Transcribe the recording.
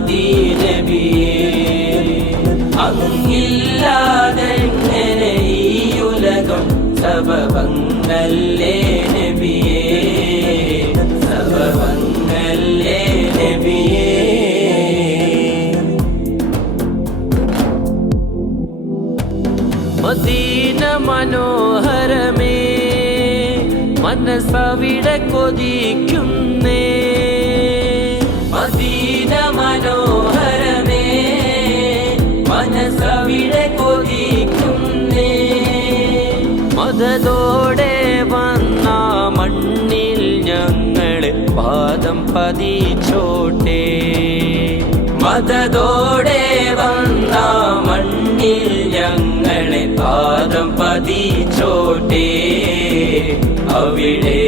മദീനബിയേ അങ്ങില്ലാതെ എങ്ങനെ ഈ ഉലകം സബബങ്ങല്ലേ നബിയേ സബബങ്ങല്ലേ നബിയേ മദീന മനോഹരമേ മനസ്സവിടെ കൊതിക്കുന്നേ മദീന മനോഹരമേ മനസ്സവിടെ കൊതിക്കുന്നേ മദതോടെ വന്ന മണ്ണിൽ ഞങ്ങളെ പാദം പതിച്ചോട്ടെ മദതോടെ വന്ന മണ്ണിൽ ഞങ്ങളെ പാദം പതിച്ചോട്ടെ അവിടെ